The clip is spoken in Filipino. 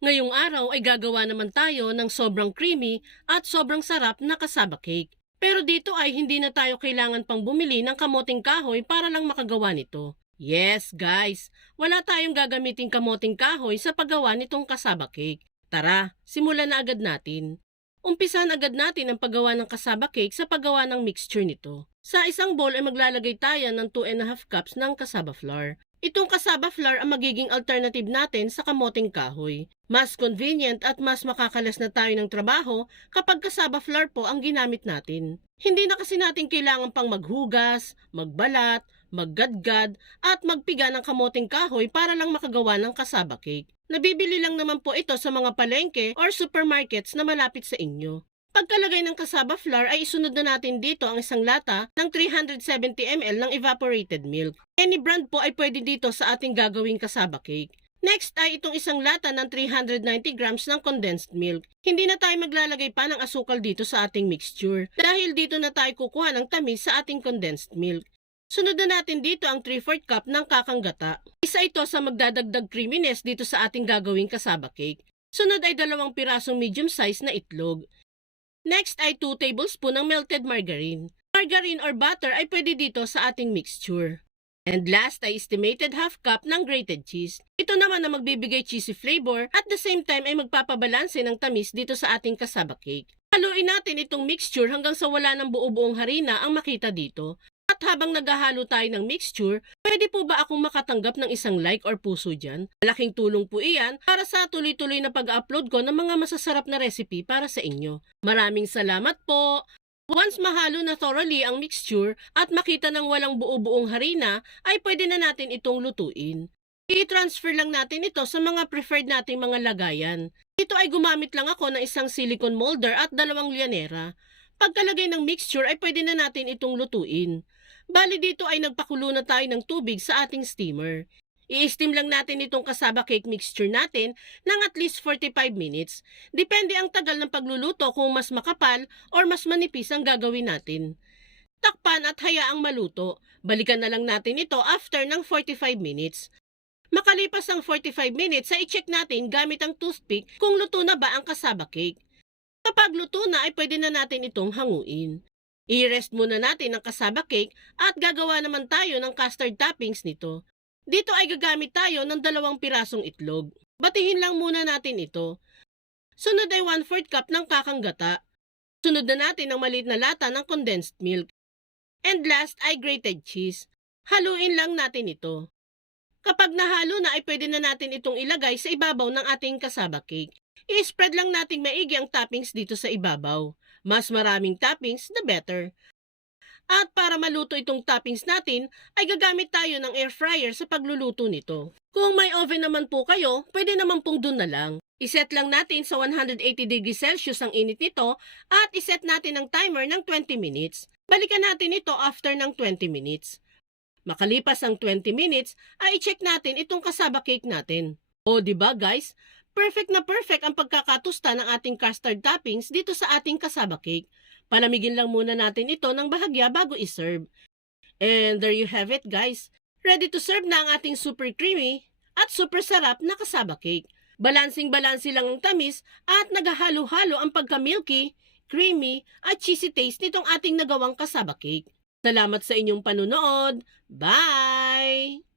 Ngayong araw ay gagawa naman tayo ng sobrang creamy at sobrang sarap na kasaba cake. Pero dito ay hindi na tayo kailangan pang bumili ng kamoting kahoy para lang makagawa nito. Yes, guys, wala tayong gagamiting kamoting kahoy sa paggawa nitong kasaba cake. Tara, simulan na agad natin. Umpisan agad natin ang paggawa ng kasaba cake sa paggawa ng mixture nito. Sa isang bowl ay maglalagay tayo ng 2 and a half cups ng kasaba flour. Itong kasaba flour ang magiging alternative natin sa kamoting kahoy. Mas convenient at mas makakalas na tayo ng trabaho kapag kasaba flour po ang ginamit natin. Hindi na kasi natin kailangan pang maghugas, magbalat, maggadgad at magpiga ng kamoting kahoy para lang makagawa ng kasaba cake. Nabibili lang naman po ito sa mga palengke or supermarkets na malapit sa inyo. Pagkalagay ng kasaba flour ay isunod na natin dito ang isang lata ng 370 ml ng evaporated milk. Any brand po ay pwede dito sa ating gagawing kasaba cake. Next ay itong isang lata ng 390 grams ng condensed milk. Hindi na tayo maglalagay pa ng asukal dito sa ating mixture dahil dito na tayo kukuha ng tamis sa ating condensed milk. Sunod na natin dito ang 3-4 cup ng kakang gata. Isa ito sa magdadagdag creaminess dito sa ating gagawing kasaba cake. Sunod ay dalawang pirasong medium size na itlog. Next ay 2 tablespoon ng melted margarine. Margarine or butter ay pwede dito sa ating mixture. And last ay estimated half cup ng grated cheese. Ito naman na magbibigay cheesy flavor at the same time ay magpapabalanse ng tamis dito sa ating kasaba cake. Haluin natin itong mixture hanggang sa wala ng buo-buong harina ang makita dito. At habang naghahalo tayo ng mixture, pwede po ba akong makatanggap ng isang like or puso dyan? Malaking tulong po iyan para sa tuloy-tuloy na pag-upload ko ng mga masasarap na recipe para sa inyo. Maraming salamat po! Once mahalo na thoroughly ang mixture at makita ng walang buo-buong harina, ay pwede na natin itong lutuin. I-transfer lang natin ito sa mga preferred nating mga lagayan. Dito ay gumamit lang ako ng isang silicone molder at dalawang lianera. Pagkalagay ng mixture ay pwede na natin itong lutuin. Bali dito ay nagpakulo na tayo ng tubig sa ating steamer. I-steam lang natin itong kasaba cake mixture natin ng at least 45 minutes. Depende ang tagal ng pagluluto kung mas makapal or mas manipis ang gagawin natin. Takpan at hayaang maluto. Balikan na lang natin ito after ng 45 minutes. Makalipas ang 45 minutes ay i-check natin gamit ang toothpick kung luto na ba ang kasaba cake. Kapag luto na ay pwede na natin itong hanguin. I-rest muna natin ang kasaba cake at gagawa naman tayo ng custard toppings nito. Dito ay gagamit tayo ng dalawang pirasong itlog. Batihin lang muna natin ito. Sunod ay 1-4 cup ng kakang gata. Sunod na natin ang maliit na lata ng condensed milk. And last ay grated cheese. Haluin lang natin ito. Kapag nahalo na ay pwede na natin itong ilagay sa ibabaw ng ating kasaba cake. I-spread lang nating maigi ang toppings dito sa ibabaw. Mas maraming toppings, the better. At para maluto itong toppings natin, ay gagamit tayo ng air fryer sa pagluluto nito. Kung may oven naman po kayo, pwede naman pong dun na lang. Iset lang natin sa 180 degrees Celsius ang init nito at iset natin ang timer ng 20 minutes. Balikan natin ito after ng 20 minutes. Makalipas ang 20 minutes, ay i-check natin itong kasaba cake natin. O ba guys? Perfect na perfect ang pagkakatusta ng ating custard toppings dito sa ating kasaba cake. Palamigin lang muna natin ito ng bahagya bago iserve. And there you have it guys. Ready to serve na ang ating super creamy at super sarap na kasaba cake. Balansing-balansi lang ang tamis at naghahalo-halo ang pagka-milky, creamy at cheesy taste nitong ating nagawang kasaba cake. Salamat sa inyong panunood. Bye!